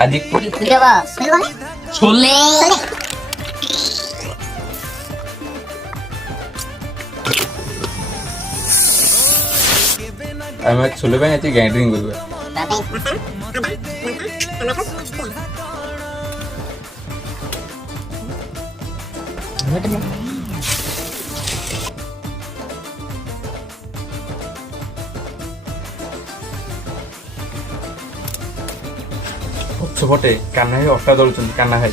ଆଜି ଛୋଲେ ଆମେ ଛୋଲେ ପାଇଁ ଆଜି ଗ୍ରାଇଣ୍ଡିଂ କରିବା। ପଛପଟେ କାହ୍ନା ଭାଇ ଅଟା ଦଳୁଛନ୍ତି। କାହ୍ନା ଭାଇ